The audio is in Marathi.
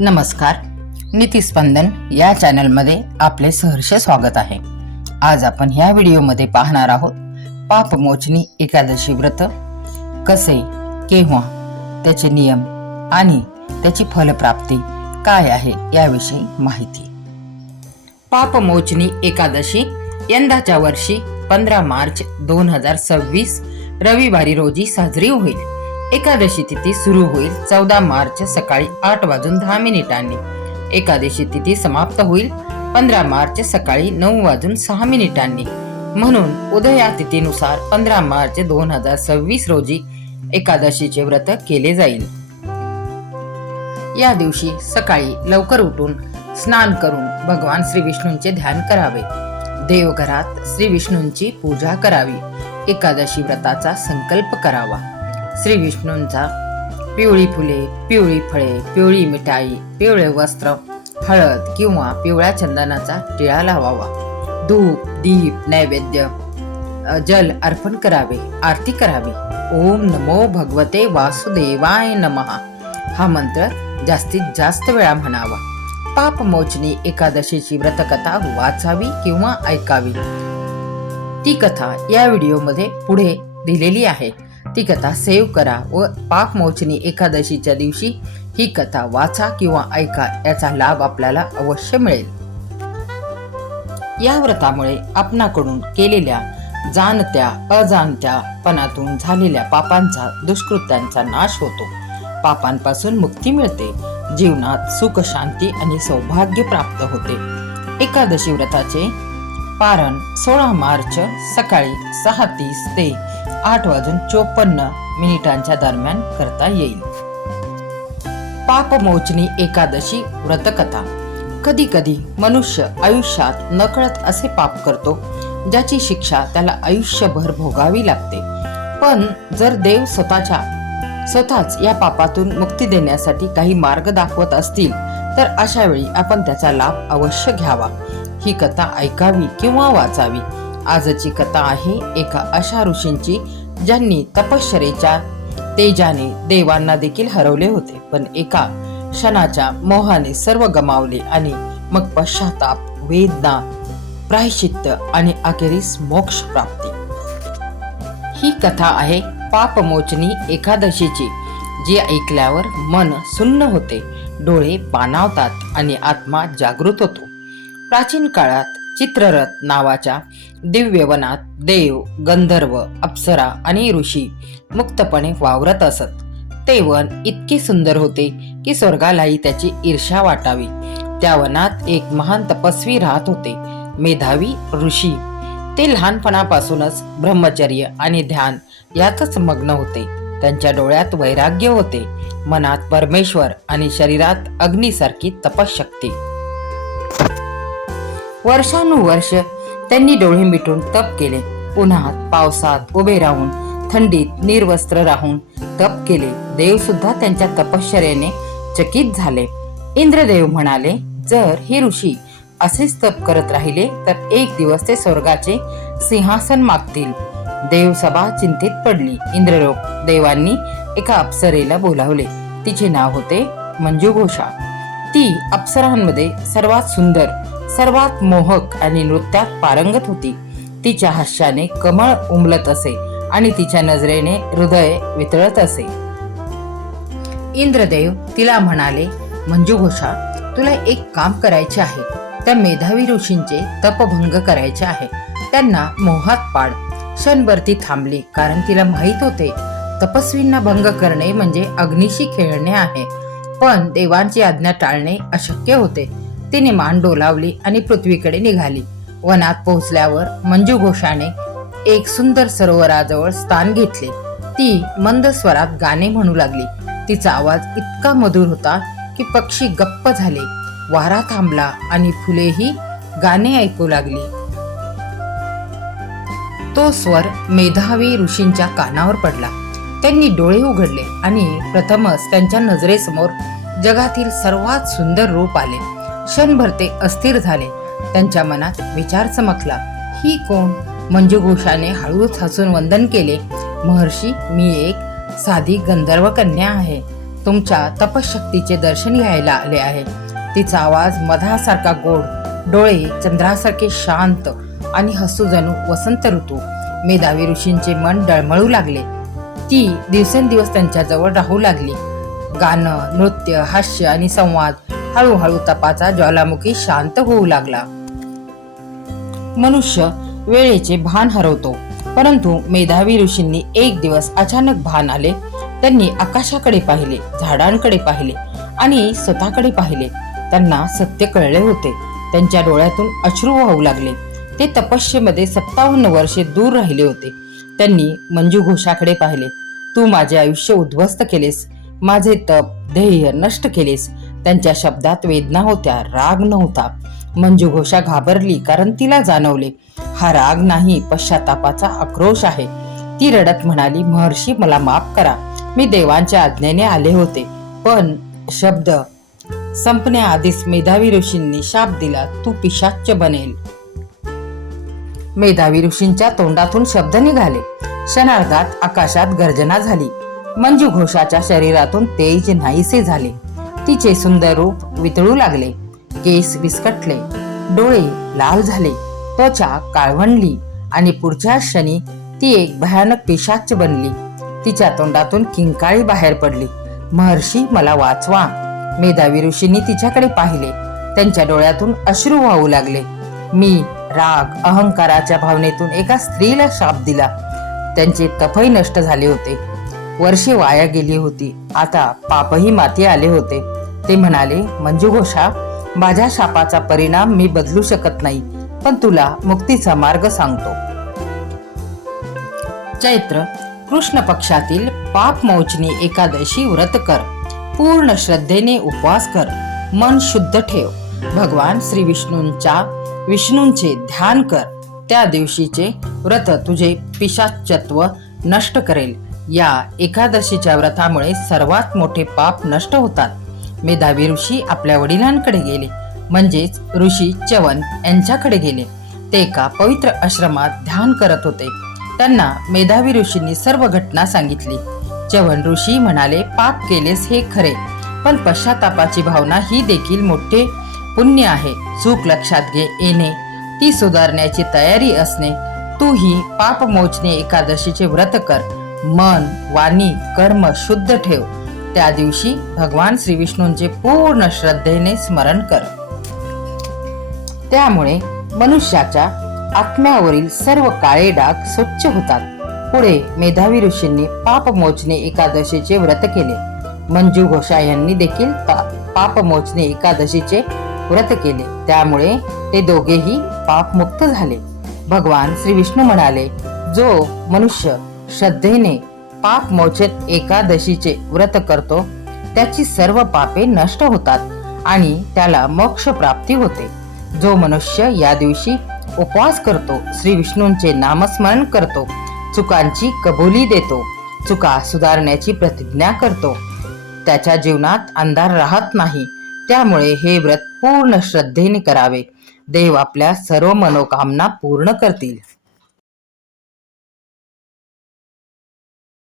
नमस्कार. नीतिस्पंदन या चॅनलमध्ये आपले सहर्ष स्वागत आहे. आज आपण ह्या व्हिडिओमध्ये पाहणार आहोत पापमोचनी एकादशी व्रत कसे, केव्हा, त्याचे नियम आणि त्याची फलप्राप्ती काय आहे याविषयी माहिती. पापमोचनी एकादशी यंदाच्या वर्षी 15 मार्च 2026 रविवारी रोजी साजरी होईल. एकादशी तिथी सुरू होईल 14 मार्च सकाळी 8:10. एकादशी तिथी समाप्त होईल 15 मार्च सकाळी 9:06. म्हणून उदया तिथीनुसार 15 मार्च 2026 रोजी एकादशीचे व्रत केले जाईल. या दिवशी सकाळी लवकर उठून स्नान करून भगवान श्री विष्णूंचे ध्यान करावे. देवघरात श्री विष्णूंची पूजा करावी. एकादशी व्रताचा संकल्प करावा. श्री विष्णूंचा पिवळी फुले, पिवळी फळे, पिवळी मिठाई, पिवळे वस्त्र, हळद किंवा पिवळ्या चंदनाचा टिळा लावावा. धूप, दीप, नैवेद्य, जल अर्पण करावे. आरती करावी. ओम नमो भगवते वासुदेवाय नमः हा मंत्र जास्तीत जास्त वेळा म्हणावा. पापमोचनी एकादशीची व्रतकथा वाचावी किंवा ऐकावी. ती कथा या व्हिडिओमध्ये पुढे दिलेली आहे. ती कथा सेव्ह करा व पापमोचनी एकादशीच्या दिवशी ही कथा वाचा किंवा ऐका. याचा लाभ आपल्याला अवश्य मिळेल. या व्रतामुळे आपणाकडून केलेल्या जाणत्या अजाणत्यापणातून झालेल्या पापांचा, दुष्कृत्यांचा नाश होतो. पापांपासून मुक्ती मिळते. जीवनात सुख, शांती आणि सौभाग्य प्राप्त होते. एकादशी व्रताचे पारण 16 मार्च सकाळी 6:30 ते 8:54 दरम्यान करता येईल. पापमोचनी एकादशी व्रतकथा. कधी कधी मनुष्य आयुष्यात नकळत असे पाप करतो ज्याची शिक्षा त्याला आयुष्यभर भोगावी लागते. पण जर देव स्वतःच या पापातून मुक्ती देण्यासाठी काही मार्ग दाखवत असतील तर अशा वेळी आपण त्याचा लाभ अवश्य घ्यावा. ही कथा ऐकावी किंवा वाचावी. आजची कथा आहे एका अशा ऋषींची ज्यांनी तपश्चर्येच्या तेजाने देवांना देखील हरवले होते, पण एका क्षणाच्या मोहाने सर्व गमावले आणि मग पश्चाताप, वेदना, प्रायश्चित्त आणि अखेरीस मोक्ष प्राप्ती. ही कथा आहे पापमोचनी एकादशीची, जी ऐकल्यावर मन सुन्न होते, डोळे पाणावतात आणि आत्मा जागृत होतो. प्राचीन काळात चित्ररथ नावाच्या दिव्यवनात देव, गंधर्व, अप्सरा आणि ऋषी मुक्तपणे वावरत असत. ते वन इतके सुंदर होते की स्वर्गालाही त्याची ईर्ष्या वाटावी. त्या वनात एक महान तपस्वी राहत होते, मेधावी ऋषी. ते लहानपणापासूनच ब्रह्मचर्य आणि ध्यान यातच मग्न होते. त्यांच्या डोळ्यात वैराग्य होते, मनात परमेश्वर आणि शरीरात अग्नीसारखी तपशक्ती. वर्षानुवर्ष त्यांनी डोळे मिटून तप केले. उन्हात पावसात उभे राहून, थंडीत निर्वस्त्र राहून तप केले. देव सुद्धा त्यांच्या तपश्चर्येने चकित झाले. इंद्रदेव म्हणाले, जर हे ऋषी असेच तप करत राहिले तर एक दिवस ते स्वर्गाचे सिंहासन मागतील. देवसभा चिंतेत पडली. इंद्रलोक देवांनी एका अप्सरेला बोलावले. तिचे नाव होते मंजुघोषा. ती अप्सरांमध्ये सर्वात सुंदर, सर्वात मोहक आणि नृत्यात पारंगत होती. तिच्या हास्याने कमळ उमलत असे आणि तिच्या नजरेने हृदय वितळत असे. इंद्रदेव तिला म्हणाले, मंजुघोषा, तुला एक काम करायचे आहे. त्या मेधावी ऋषींचे तपभंग करायचे आहे. त्यांना मोहात पाड. क्षणभर ती थांबली, कारण तिला माहित होते तपस्वींना भंग करणे म्हणजे अग्नीशी खेळणे आहे. पण देवांची आज्ञा टाळणे अशक्य होते. तिने मान डोलावली आणि पृथ्वीकडे निघाली. वनात पोहोचल्यावर मंजुघोषाने एक सुंदर सरोवराजवळ स्थान घेतले. ती मंद स्वरात गाणे म्हणू लागली. तिचा आवाज इतका मधुर होता की पक्षी गप्प झाले. वारा थांबला आणि फुलेही गाणे ऐकू लागली. तो स्वर मेधावी ऋषींच्या कानावर पडला. त्यांनी डोळे उघडले आणि प्रथमच त्यांच्या नजरेसमोर जगातील सर्वात सुंदर रूप आले. क्षणभर ते अस्थिर झाले. त्यांच्या मनात विचार चमकला, ही कोण? मंजुघोषाने हळूच हसून वंदन केले. महर्षी, मी एक साधी गंधर्व कन्या आहे. तुमच्या तपशक्तीचे दर्शन घ्यायला आले आहे. तिचा आवाज मधासारखा गोड, डोळे चंद्रासारखे शांत आणि हसू जणू वसंत ऋतू. मेधावी ऋषींचे मन डळमळू लागले. ती दिवसेंदिवस त्यांच्याजवळ राहू लागली. गाणं, नृत्य, हास्य आणि संवाद हळूहळू तपाचा ज्वालामुखी शांत होऊ लागला. मनुष्य वेळेचे भान हरवतो, परंतु मेधावी ऋषींनी एक दिवस अचानक भान आले. त्यांनी आकाशाकडे पाहिले, झाडांकडे पाहिले आणि स्वतःकडे पाहिले. त्यांना सत्य कळले होते. त्यांच्या डोळ्यातून अश्रू वाहू लागले. ते तपस्येमध्ये 57 वर्षे दूर राहिले होते. त्यांनी मंजू घोषाकडे पाहिले. तू माझे आयुष्य उद्ध्वस्त केलेस, माझे तप ध्येय नष्ट केलेस. त्यांच्या शब्दात वेदना होत्या, राग नव्हता. मंजू घोषा घाबरली, कारण तिला जाणवले हा राग नाही, पश्चातापाचा आक्रोश आहे. ती रडत म्हणाली, महर्षी मला माफ करा. मी देवांच्या आज्ञेने आले होते. पण शब्द संपण्याआधीच मेधावी ऋषींनी शाप दिला, तू पिशाच्य बनेल. मेधावी ऋषींच्या तोंडातून शब्द निघाले. क्षणार्धात आकाशात गर्जना झाली. मंजू घोषाच्या शरीरातून तेज नाहीसे झाले. तिचे सुंदर रूप वितळू लागले. केस विस्कटले, डोळे लाल झाले, त्वचा काळवंडली आणि पुढच्या क्षणी ती एक भयानक पिशाच्य बनली. तिच्या तोंडातून किंकाळी बाहेर पडली. महर्षी मला वाचवा. मेधावी ऋषींनी तिच्याकडे पाहिले. त्यांच्या डोळ्यातून अश्रू वाहू लागले. मी राग अहंकाराच्या भावनेतून एका स्त्रीला शाप दिला. त्यांचे तपही नष्ट झाले होते. वर्षे वाया गेली होती. आता पापही माती आले होते. ते म्हणाले, मंजू घोषा, माझ्या शापाचा परिणाम मी बदलू शकत नाही, पण तुला मुक्तीचा मार्ग सांगतो. चैत्र कृष्ण पक्षातील पापमोचनी एकादशी व्रत कर. पूर्ण श्रद्धेने उपवास कर. मन शुद्ध ठेव. भगवान श्री विष्णूंचे ध्यान कर. त्या दिवशीचे व्रत तुझे पिशाचत्व नष्ट करेल. या एकादशीच्या व्रतामुळे सर्वात मोठे पाप नष्ट होतात. मेधावी ऋषी आपल्या वडिलांकडे गेले, म्हणजेच ऋषी च्यवन यांच्याकडे गेले. ते एका पवित्र आश्रमात ध्यान करत होते. त्यांना मेधावी ऋषींनी सर्व घटना सांगितली. च्यवन ऋषी म्हणाले, पाप केलेस हे खरे, पण पश्चातापाची भावना ही देखील मोठे पुण्य आहे. चूक लक्षात येणे, ती सुधारण्याची तयारी असणे. तू ही पापमोचनी एकादशीचे व्रत कर. मन, वाणी, कर्म शुद्ध ठेव. त्या दिवशी भगवान श्री विष्णूंचे पूर्ण श्रद्धेने स्मरण कर. त्यामुळे मनुष्याच्या आत्म्यावरील सर्व काळे डाग स्वच्छ होतात. पुढे मेधावी ऋषींनी पापमोचनी एकादशीचे व्रत केले. मंजू घोषा यांनी देखील पापमोचनी एकादशीचे व्रत केले. त्यामुळे ते दोघेही पापमुक्त झाले. भगवान श्री विष्णू म्हणाले, जो मनुष्य श्रद्धेने पापमोचन एकादशीचे व्रत करतो त्याची सर्व पापे नष्ट होतात आणि त्याला मोक्ष प्राप्ती होते. जो मनुष्य या दिवशी उपवास करतो, श्री विष्णूंचे नामस्मरण करतो, चुकांची कबुली देतो, चुका सुधारण्याची प्रतिज्ञा करतो, त्याच्या जीवनात अंधार राहत नाही. त्यामुळे हे व्रत पूर्ण श्रद्धेने करावे. देव आपल्या सर्व मनोकामना पूर्ण करतील.